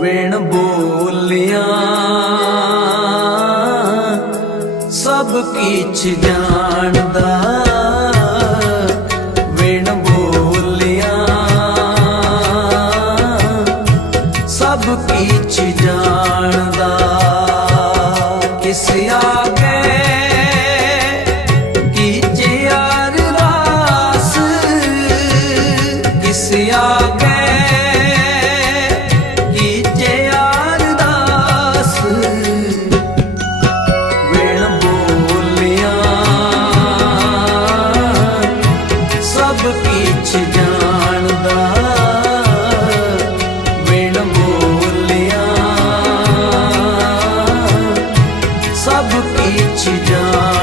ਵੇਣ ਬੋਲੀਆਂ ਸਭ ਕੀਚ ਜਾਣਦਾ। ਵੇਣ ਬੋਲਿਆ ਸਭ ਕੀਚ ਜਾਣਦਾ। ਕਿਸ ਆਗੇ ਸਭ ਪਿੱਛ ਜਾਣਦਾ ਬਿਨ ਬੋਲਿਆ। ਸਭ ਪਿੱਛ ਜਾਣਦਾ।